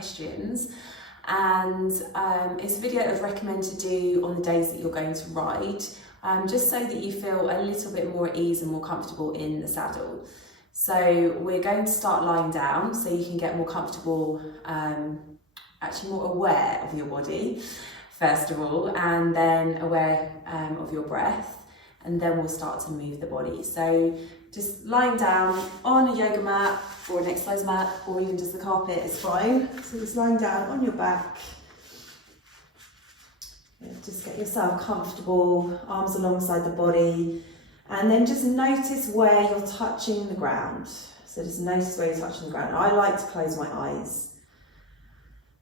Equestrians, and it's a video I'd recommend to do on the days that you're going to ride, just so that you feel a little bit more at ease and more comfortable in the saddle. So we're going to start lying down so you can get more comfortable, actually more aware of your body first of all, and then aware of your breath, and then we'll start to move the body. So just lying down on a yoga mat or an exercise mat, or even just the carpet is fine. So just lying down on your back. Just get yourself comfortable, arms alongside the body, and then just notice where you're touching the ground. So just notice where you're touching the ground. I like to close my eyes.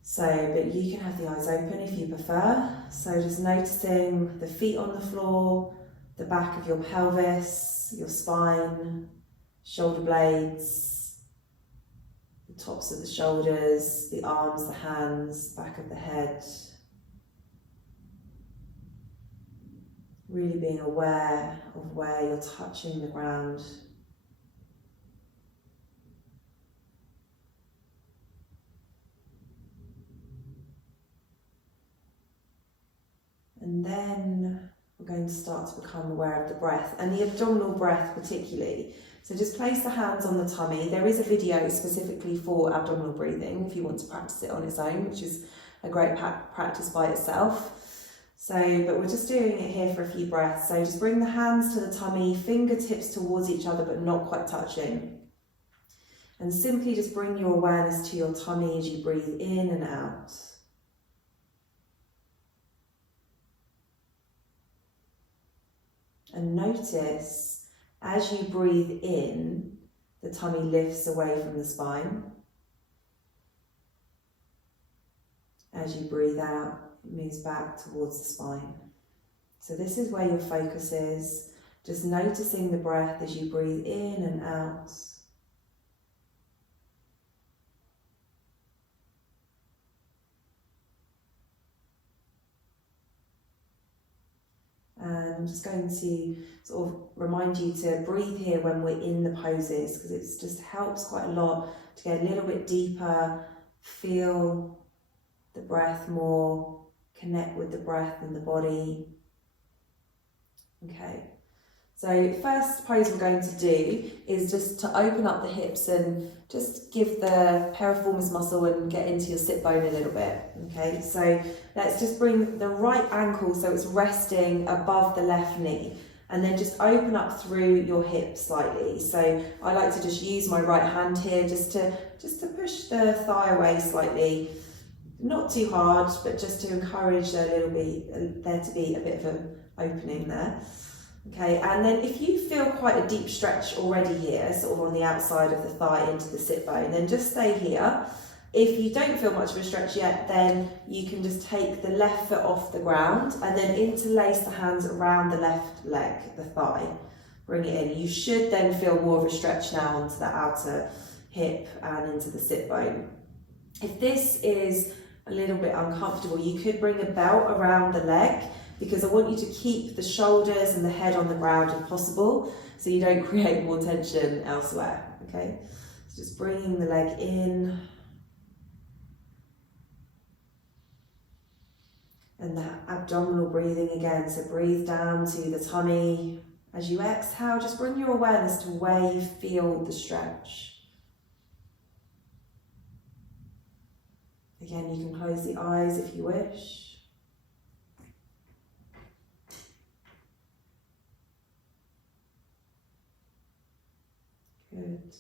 So, but you can have the eyes open if you prefer. So just noticing the feet on the floor, the back of your pelvis, your spine, shoulder blades, the tops of the shoulders, the arms, the hands, back of the head. Really being aware of where you're touching the ground. And then we're going to start to become aware of the breath, and the abdominal breath particularly. So just place the hands on the tummy. There is a video specifically for abdominal breathing if you want to practice it on its own, which is a great practice by itself. So, but we're just doing it here for a few breaths. So just bring the hands to the tummy, fingertips towards each other but not quite touching. And simply just bring your awareness to your tummy as you breathe in and out. And notice, as you breathe in, the tummy lifts away from the spine. As you breathe out, it moves back towards the spine. So this is where your focus is, just noticing the breath as you breathe in and out. And I'm just going to sort of remind you to breathe here when we're in the poses, because it just helps quite a lot to get a little bit deeper, feel the breath more, connect with the breath and the body. Okay, so first pose we're going to do is just to open up the hips and just give the piriformis muscle and get into your sit bone a little bit. Okay, so let's just bring the right ankle so it's resting above the left knee, and then just open up through your hips slightly. So I like to just use my right hand here just to push the thigh away slightly, not too hard, but just to encourage there to be a bit of an opening there. Okay, and then if you feel quite a deep stretch already here, sort of on the outside of the thigh into the sit bone, then just stay here. If you don't feel much of a stretch yet, then you can just take the left foot off the ground and then interlace the hands around the left leg, the thigh. Bring it in. You should then feel more of a stretch now onto the outer hip and into the sit bone. If this is a little bit uncomfortable, you could bring a belt around the leg, because I want you to keep the shoulders and the head on the ground if possible, so you don't create more tension elsewhere. Okay, so just bringing the leg in, and that abdominal breathing again. So breathe down to the tummy. As you exhale, just bring your awareness to where you feel the stretch. Again, you can close the eyes if you wish. Good.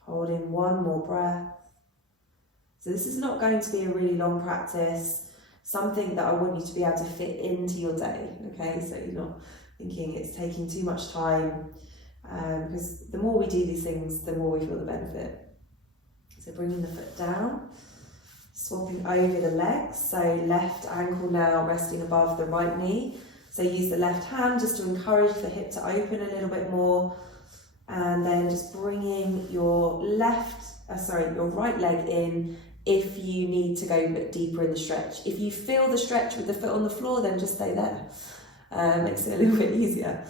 Hold in one more breath. So this is not going to be a really long practice, something that I want you to be able to fit into your day, okay? So you're not thinking it's taking too much time, because the more we do these things, the more we feel the benefit. So bringing the foot down, swapping over the legs, so left ankle now resting above the right knee. So use the left hand just to encourage the hip to open a little bit more, and then just bringing your right leg in if you need to go a bit deeper in the stretch. If you feel the stretch with the foot on the floor, then just stay there. Makes it a little bit easier.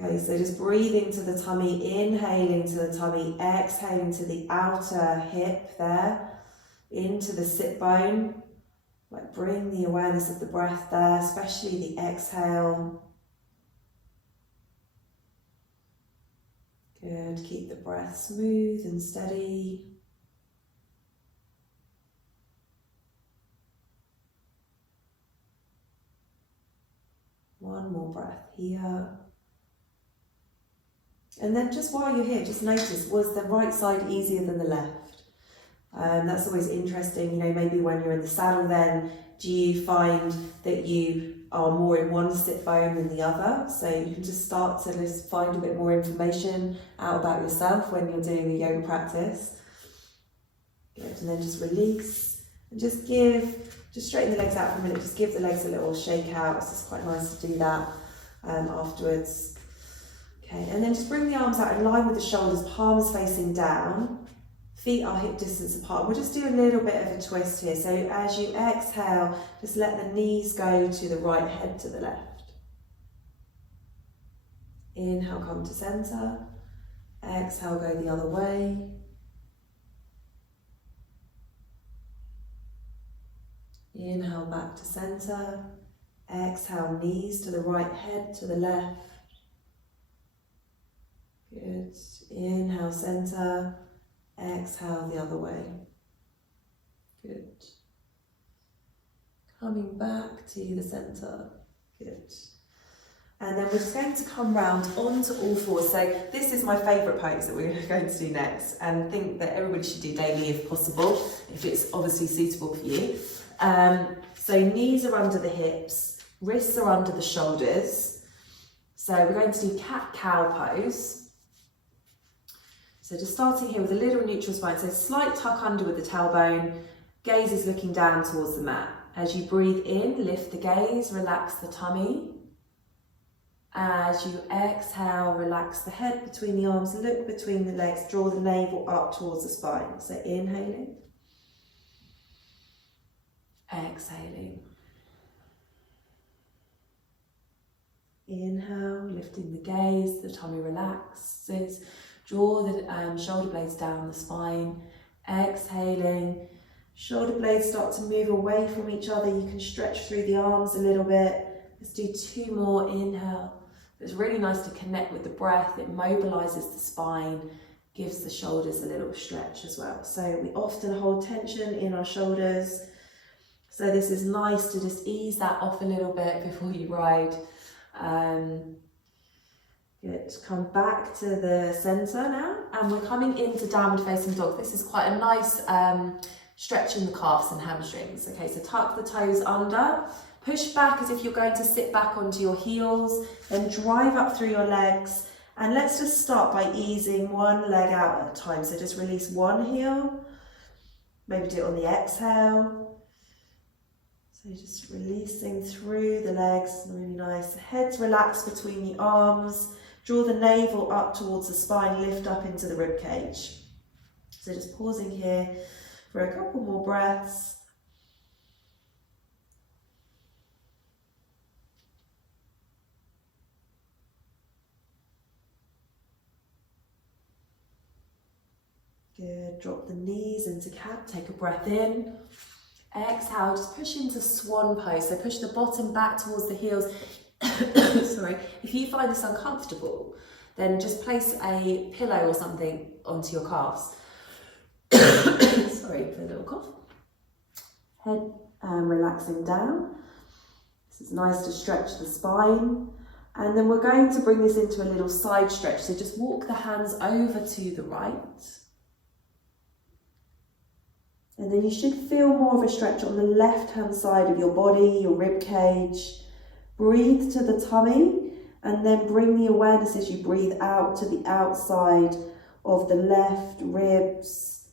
Okay, so just breathing to the tummy, inhaling to the tummy, exhaling to the outer hip there, into the sit bone. Like bring the awareness of the breath there, especially the exhale. Good, keep the breath smooth and steady. One more breath here. And then just while you're here, just notice, was the right side easier than the left? That's always interesting, you know, maybe when you're in the saddle then, do you find that you are more in one sit bone than the other? So you can just start to just find a bit more information out about yourself when you're doing the yoga practice. Good, and then just release, and just straighten the legs out for a minute, just give the legs a little shake out. It's just quite nice to do that afterwards. Okay, and then just bring the arms out in line with the shoulders, palms facing down. Feet are hip distance apart. We'll just do a little bit of a twist here. So as you exhale, just let the knees go to the right, head to the left. Inhale, come to center. Exhale, go the other way. Inhale, back to center. Exhale, knees to the right, head to the left. Good. Inhale, center. Exhale the other way. Good. Coming back to the center. Good. And then we're just going to come round onto all fours. So this is my favourite pose that we're going to do next, and think that everybody should do daily if possible, if it's obviously suitable for you. So knees are under the hips, wrists are under the shoulders. So we're going to do cat-cow pose. So just starting here with a little neutral spine, so slight tuck under with the tailbone, gaze is looking down towards the mat. As you breathe in, lift the gaze, relax the tummy. As you exhale, relax the head between the arms, look between the legs, draw the navel up towards the spine. So inhaling, exhaling. Inhale, lifting the gaze, the tummy relaxes. Draw the shoulder blades down the spine. Exhaling, shoulder blades start to move away from each other. You can stretch through the arms a little bit. Let's do 2 more. Inhale. It's really nice to connect with the breath. It mobilizes the spine, gives the shoulders a little stretch as well. So we often hold tension in our shoulders. So this is nice to just ease that off a little bit before you ride. Good. Come back to the center now, and we're coming into downward facing dog. This is quite a nice stretch in the calves and hamstrings. Okay, so tuck the toes under, push back as if you're going to sit back onto your heels, then drive up through your legs. And let's just start by easing one leg out at a time. So just release one heel, maybe do it on the exhale. So just releasing through the legs, really nice. Heads relaxed between the arms. Draw the navel up towards the spine, lift up into the rib cage. So just pausing here for a couple more breaths. Good, drop the knees into cat, take a breath in. Exhale, just push into swan pose. So push the bottom back towards the heels. Sorry, if you find this uncomfortable, then just place a pillow or something onto your calves. Sorry for a little cough. Head relaxing down. This is nice to stretch the spine. And then we're going to bring this into a little side stretch. So just walk the hands over to the right. And then you should feel more of a stretch on the left-hand side of your body, your rib cage. Breathe to the tummy, and then bring the awareness as you breathe out to the outside of the left ribs,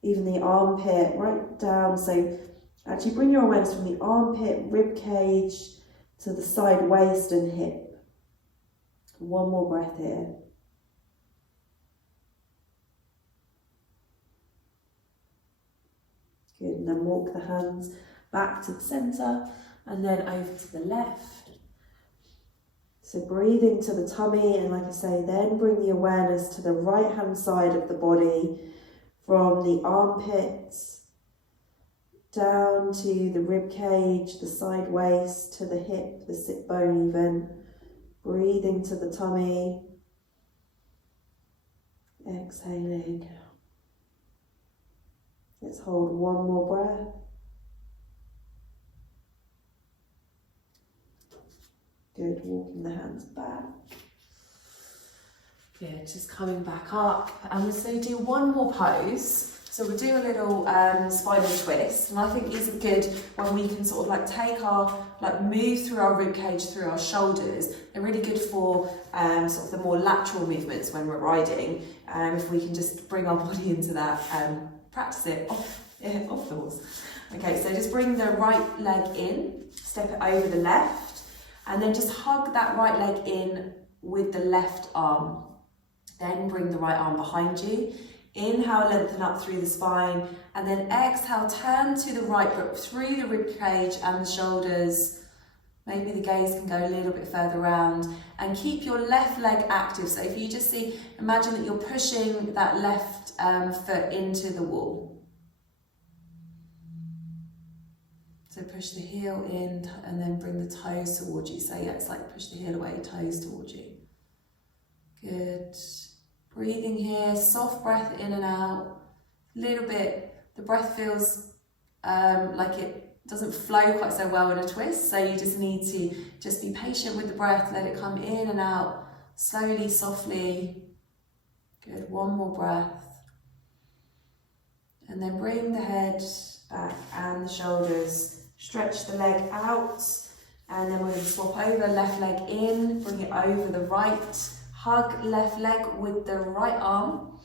even the armpit, right down. So actually bring your awareness from the armpit, rib cage, to the side waist and hip. One more breath here. Good, and then walk the hands back to the center and then over to the left. So breathing to the tummy, and like I say, then bring the awareness to the right hand side of the body, from the armpits down to the rib cage, the side waist, to the hip, the sit bone even. Breathing to the tummy, exhaling. Let's hold one more breath. Good, walking the hands back. Good, just coming back up. And we're going to do one more pose. So we'll do a little spinal twist. And I think these are good when we can sort of like take our, like move through our rib cage, through our shoulders. They're really good for sort of the more lateral movements when we're riding. If we can just bring our body into that, practice it off the horse. Okay, so just bring the right leg in, step it over the left, and then just hug that right leg in with the left arm. Then bring the right arm behind you. Inhale, lengthen up through the spine, and then exhale, turn to the right, but through the rib cage and the shoulders. Maybe the gaze can go a little bit further around, and keep your left leg active. So if you just imagine that you're pushing that left foot into the wall. So push the heel in and then bring the toes towards you. So yeah, it's like push the heel away, toes towards you. Good. Breathing here, soft breath in and out. A little bit, the breath feels like it doesn't flow quite so well in a twist. So you just need to just be patient with the breath, let it come in and out, slowly, softly. Good, one more breath. And then bring the head back and the shoulders. Stretch the leg out, and then we're going to swap over, left leg in, bring it over the right, hug left leg with the right arm,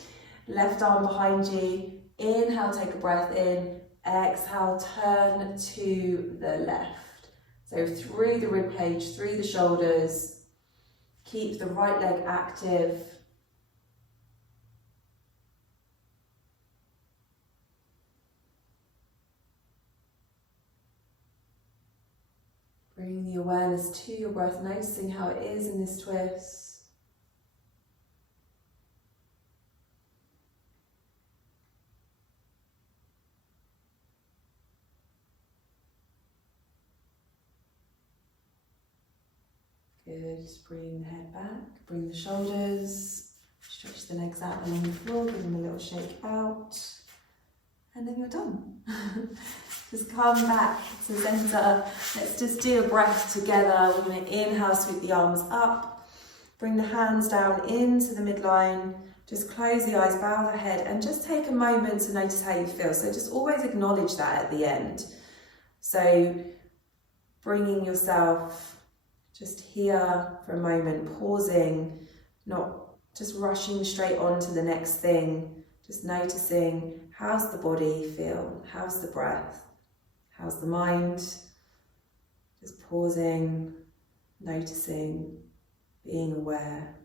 left arm behind you. Inhale, take a breath in, exhale, turn to the left. So through the rib cage, through the shoulders, keep the right leg active. Bring the awareness to your breath, noticing how it is in this twist. Good, just bring the head back, bring the shoulders, stretch the legs out along the floor, give them a little shake out, and then you're done. Just come back to center. Let's just do a breath together. We're going to inhale, sweep the arms up, bring the hands down into the midline, just close the eyes, bow the head, and just take a moment to notice how you feel. So just always acknowledge that at the end. So bringing yourself just here for a moment, pausing, not just rushing straight on to the next thing, just noticing how's the body feel, how's the breath, how's the mind, just pausing, noticing, being aware.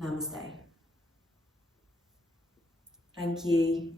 Namaste. Thank you.